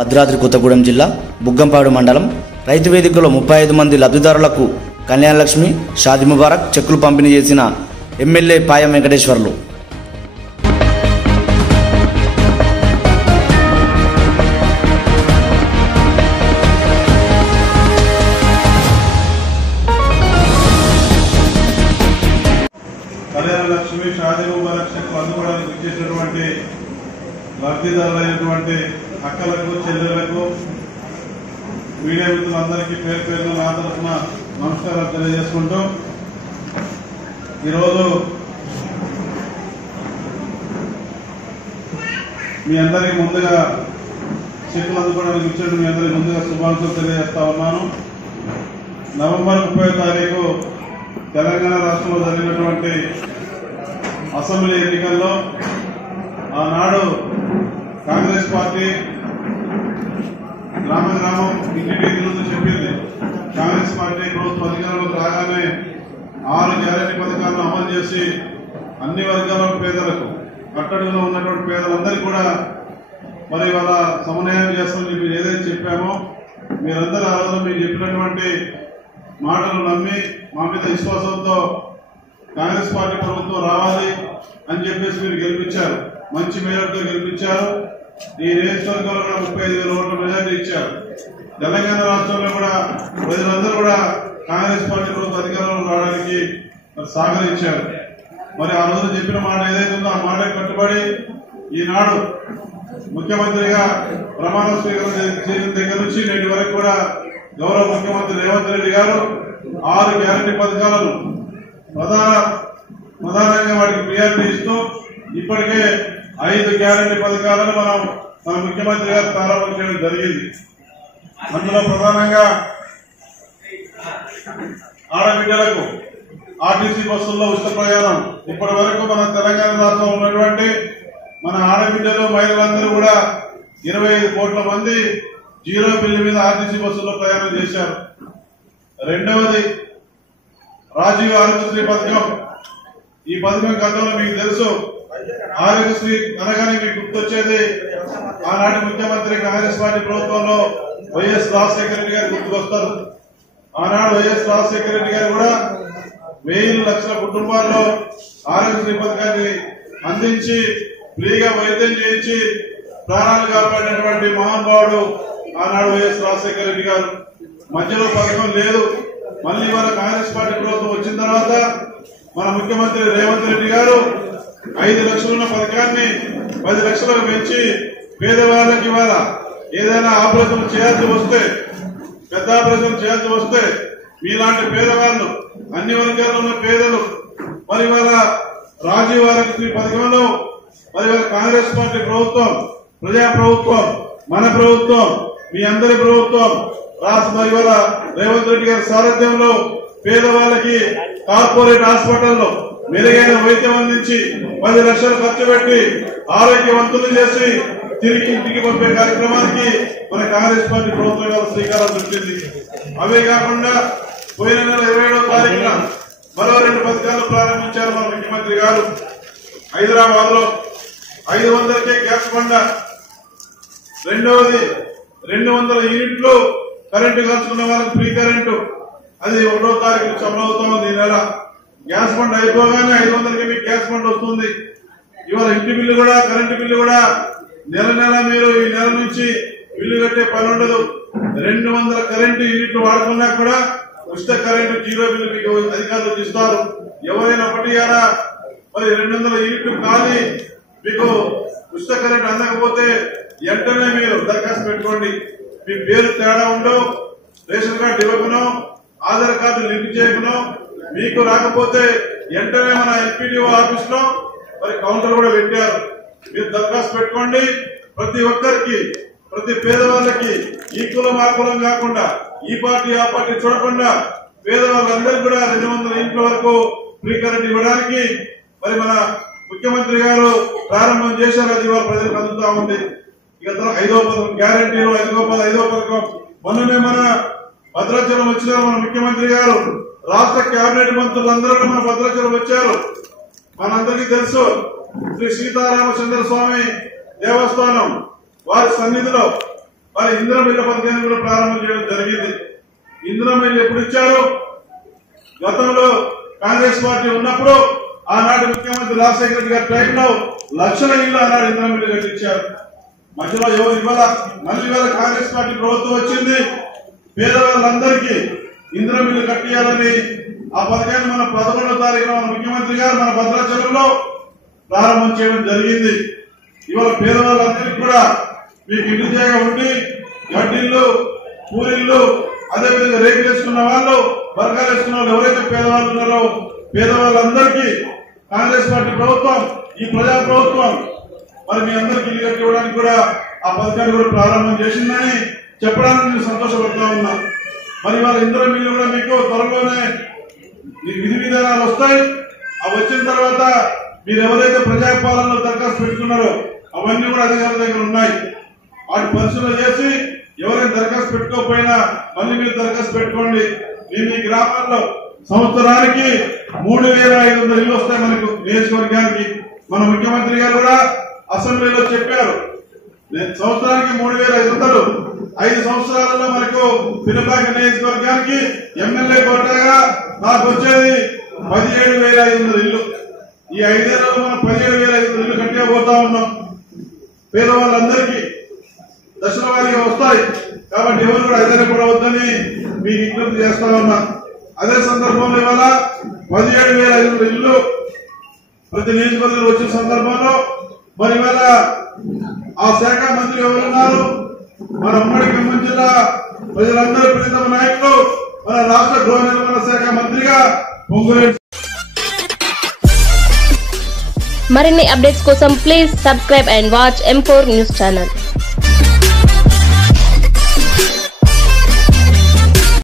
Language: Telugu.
భద్రాద్రి కొత్తగూడెం జిల్లా బుగ్గంపాడు మండలం రైతు వేదికలో 35 మంది లబ్ధిదారులకు కళ్యాణలక్ష్మి, షాదీ ముబారక్ చెక్కులు పంపిణీ చేసిన ఎమ్మెల్యే పాయం వెంకటేశ్వర్లు. కళ్యాణలక్ష్మి, షాదీ ముబారక్ చెక్కులు అందుకోవడానికి ఇచ్చేసినటువంటి లబ్ధిదారులైనటువంటి అక్కలకు, చెల్లెలకు, మీడియా మిత్రులందరికీ పేరు పేరున నా తరఫున నమస్కారాలు తెలియజేసుకుంటూ, ఈరోజు మీ అందరికీ ముందుగా చెక్కులు అందుకోవడానికి ఇచ్చిన మీ అందరికీ ముందుగా శుభాకాంక్షలు తెలియజేస్తా ఉన్నాను. నవంబర్ 30వ తారీఖు తెలంగాణ రాష్ట్రంలో జరిగినటువంటి అసెంబ్లీ ఎన్నికల్లో ఆనాడు కాంగ్రెస్ పార్టీ గ్రామం ఇంటింటి ముందు చెప్పింది, కాంగ్రెస్ పార్టీ ప్రభుత్వ అధికారంలోకి రాగానే 6 గ్యారెంటీ పథకాలను అమలు చేసి అన్ని వర్గాల పేదలకు, కట్టడిలో ఉన్నటువంటి పేదలందరికీ కూడా మరి వాళ్ళ సమన్వయం చేస్తామని చెప్పి ఏదైతే చెప్పామో మీరందరూ ఆ రోజు మీరు చెప్పినటువంటి మాటలు నమ్మి మా మీద విశ్వాసంతో కాంగ్రెస్ పార్టీ ప్రభుత్వం రావాలి అని చెప్పేసి మీరు గెలిపించారు. మంచి మేయర్తో గెలిపించారు. ఈ నియోజకవర్గంలో కూడా 35,000 ఓట్ల మెజార్టీ ఇచ్చారు. తెలంగాణ రాష్ట్రంలో కూడా ప్రజలందరూ కూడా కాంగ్రెస్ పార్టీ ప్రభుత్వ అధికారంలో రావడానికి సహకరించారు. మరి ఆ రోజు చెప్పిన మాట ఏదైతే ఉందో ఆ మాట కట్టుబడి ఈనాడు ముఖ్యమంత్రిగా ప్రమాణ స్వీకారం చేసిన దగ్గర నుంచి నేటి వరకు కూడా గౌరవ ముఖ్యమంత్రి రేవంత్ రెడ్డి గారు 6 గ్యారెంటీ పథకాలను ప్రధానంగా వాటికి ప్రియారిటీ ఇస్తూ ఇప్పటికే 5 గ్యారెంటీ పథకాలను మన ముఖ్యమంత్రి గారు ప్రారంభం చేయడం జరిగింది. అందులో ప్రధానంగా ఆడబిడ్డలకు ఆర్టీసీ బస్సుల్లో ఉచిత ప్రయాణం. ఇప్పటి వరకు మన తెలంగాణ రాష్ట్రంలో ఉన్నటువంటి మన ఆడబిడ్డలు, మహిళలందరూ కూడా 25 కోట్ల మంది 0 బిల్లు మీద ఆర్టీసీ బస్సుల్లో ప్రయాణం చేశారు. రెండవది రాజీవ్ ఆరోగ్యశ్రీ పథకం. ఈ పథకం గతంలో మీకు తెలుసు. ఆరోగ్యశ్రీ అనగానే మీకు గుర్తొచ్చేది ఆనాటి ముఖ్యమంత్రి కాంగ్రెస్ పార్టీ ప్రభుత్వంలో వైఎస్ రాజశేఖర రెడ్డి గారు గుర్తుకొస్తారు. ఆనాడు వైఎస్ రాజశేఖర రెడ్డి గారు కూడా 1,000 లక్షల కుటుంబాల్లో ఆరోగ్యశ్రీ పథకాన్ని అందించి ఫ్రీగా వైద్యం చేయించి ప్రాణాలు కాపాడినటువంటి మహానుభావుడు ఆనాడు వైఎస్ రాజశేఖర రెడ్డి గారు. మధ్యలో పథకం లేదు. మళ్లీ మన కాంగ్రెస్ పార్టీ ప్రభుత్వం వచ్చిన తర్వాత మన ముఖ్యమంత్రి రేవంత్ రెడ్డి గారు 5 లక్షలున్న పథకాన్ని 10 లక్షలకు పెంచి పేదవాళ్ళకి ఇవాళ ఏదైనా ఆపరేషన్ చేయాల్సి వస్తే, పెద్ద ఆపరేషన్ చేయాల్సి వస్తే మీలాంటి పేదవాళ్ళు, అన్ని వర్గాల్లో ఉన్న పేదలు మరి ఇవాళ రాజీవ్ ఆరోగ్యశ్రీ పథకంలో మరి ఇవాళ కాంగ్రెస్ పార్టీ ప్రభుత్వం, ప్రజా ప్రభుత్వం, మన ప్రభుత్వం, మీ అందరి ప్రభుత్వం రాష్ట్ర ఇవాళ రేవంత్ రెడ్డి గారి సారథ్యంలో పేదవాళ్ళకి కార్పొరేట్ హాస్పిటల్లో మెరుగైన వైద్యం అందించి 10 లక్షలు ఖర్చు పెట్టి ఆరోగ్యవంతులు చేసి తిరిగి ఇంటికి పంపే కార్యక్రమానికి మన కాంగ్రెస్ పార్టీ ప్రభుత్వం శ్రీకారం చుట్టింది. అవే కాకుండా పోయిన నెల 27వ తారీఖున మరో 2 పథకాలు ప్రారంభించారు మన ముఖ్యమంత్రి గారు. హైదరాబాద్ లో 500కే గ్యాస్ బండ, రెండవది 200 యూనిట్లు కరెంటు కలుసుకున్న వాళ్ళకి ఫ్రీ కరెంటు, అది 1వ తారీఖు నుంచి అమలవుతా ఉంది. ఈ నెల గ్యాస్ బండ్ అయిపోగానే 500కి మీకు గ్యాస్ బండ్ వస్తుంది. ఇవాళ ఇంటి బిల్లు కూడా, కరెంటు బిల్లు కూడా నెల మీరు ఈ నెల నుంచి బిల్లు కట్టే పని ఉండదు. 200 కరెంటు యూనిట్లు వాడుకున్నా కూడా ఉచిత కరెంటు 0 బిల్లు మీకు అధికారులు ఇస్తారు. ఎవరైనా ఒకటి మరి 200 యూనిట్లు ఖాళీ మీకు ఉచిత కరెంటు అందకపోతే వెంటనే మీరు దరఖాస్తు పెట్టుకోండి. మీ పేరు తేడా ఉండవు, రేషన్ కార్డు ఇవ్వకునో, ఆధార్ కార్డు లింక్ చేయకునో, మీకు రాకపోతే వెంటనే మన ఎంపీడీఓ ఆఫీస్ లో మరి కౌంటర్ కూడా పెట్టారు. మీరు దరఖాస్తు పెట్టుకోండి. ప్రతి ఒక్కరికి, ప్రతి పేదవాళ్ళకి ఈ కులం ఆ కులం కాకుండా, ఈ పార్టీ ఆ పార్టీ చూడకుండా పేదవాళ్ళందరికీ కూడా 200 యూనిట్ల వరకు ఫ్రీ కరెంట్ ఇవ్వడానికి మరి మన ముఖ్యమంత్రి గారు ప్రారంభం చేశారు. అది ఇవాళ ప్రజలకు అందుతా ఉంది. ఇక 5వ పథకం గ్యారంటీలు, 5వ పథకం మొన్ననే మన భద్రాచలం వచ్చినారు మన ముఖ్యమంత్రి గారు. రాష్ట్ర కేబినెట్ మంత్రులందరూ మన భద్రాచలం వచ్చారు. మనందరికీ తెలుసు శ్రీ సీతారామచంద్ర స్వామి దేవస్థానం వారి సన్నిధిలో మరి ఇందిరమ్మ ఇళ్ల పథకాన్ని కూడా ప్రారంభం చేయడం జరిగింది. ఇందిరమ్మ ఇల్లు ఎప్పుడు ఇచ్చారు? గతంలో కాంగ్రెస్ పార్టీ ఉన్నప్పుడు ఆనాడు ముఖ్యమంత్రి రాజశేఖర రెడ్డి గారి టైంలో లక్షల ఇళ్లు ఆనాడు ఇందిరమ్మ ఇల్లు కట్టించారు. మధ్యలో ఎవరు ఇవ్వాల? మళ్ళీ ఇవాళ కాంగ్రెస్ పార్టీ ప్రభుత్వం వచ్చింది. పేదవాళ్ళందరికీ ఇందిరమ్మ ఇల్లు కట్టియాలని ఆ పథకాన్ని మన 11వ తారీఖున మన ముఖ్యమంత్రి గారు మన భద్రాచలంలో ప్రారంభం చేయడం జరిగింది. ఇవాళ పేదవాళ్ళందరికీ కూడా మీకు ఇంటి జాగా ఉండి గడ్డిళ్ళు, పూరిళ్ళు, అదేవిధంగా రేకులు వేసుకున్న వాళ్ళు, వర్గాలు వేసుకున్న వాళ్ళు ఎవరైతే పేదవాళ్ళు ఉన్నారో పేదవాళ్ళందరికీ కాంగ్రెస్ పార్టీ ప్రభుత్వం, ఈ ప్రజా ప్రభుత్వం మరి మీ అందరికీ ఇల్లు కట్టి ఇవ్వడానికి కూడా ఆ పథకాన్ని కూడా ప్రారంభం చేసిందని చెప్పడానికి నేను సంతోషపడుతూ ఉన్నా. మరి వాళ్ళ ఇందిరమ్మ ఇల్లు కూడా మీకు త్వరలోనే విధి విధానాలు వస్తాయి. అవి వచ్చిన తర్వాత మీరు ఎవరైతే ప్రజాపాలనలో దరఖాస్తు పెట్టుకున్నారో అవన్నీ కూడా అధికారుల దగ్గర ఉన్నాయి. వాటి పరిశీలన చేసి ఎవరైనా దరఖాస్తు పెట్టుకోకపోయినా మళ్ళీ మీరు దరఖాస్తు పెట్టుకోండి. మేము ఈ గ్రామాల్లో సంవత్సరానికి 3,500 ఇల్లు వస్తాయి మనకు నియోజకవర్గానికి. మన ముఖ్యమంత్రి గారు కూడా అసెంబ్లీలో చెప్పారు, సంవత్సరానికి 3,500. 5 సంవత్సరాలలో మనకు పినపాక నియోజకవర్గానికి ఎమ్మెల్యే కోటగా నాకు వచ్చేది 17,500 ఇల్లు. ఈ 5 ఏళ్లలో మనం 17,500 ఇల్లు కట్టేపోతా ఉన్నాం. పేదవాళ్ళందరికీ దశల వారీగా వస్తాయి కాబట్టి ఎవరు కూడా ఆశ్చర్యపడవద్దని మీకు విజ్ఞప్తి చేస్తా ఉన్నా. అదే సందర్భంలో ఇవాళ 17,500 ఇల్లు ప్రతి నియోజకవర్గం వచ్చిన సందర్భంలో మరి ఇవాళ ఆ శాఖ మంత్రి ఎవరున్నారు? మన ఉమ్మడి ఖమ్మం జిల్లా ప్రజలందరూ ప్రియతమ నాయకులు, మన రాష్ట్ర గృహ నిర్మాణ శాఖ మంత్రిగా పొంగులేటి. మరిన్ని అప్డేట్స్ కోసం please subscribe and watch M4 news channel.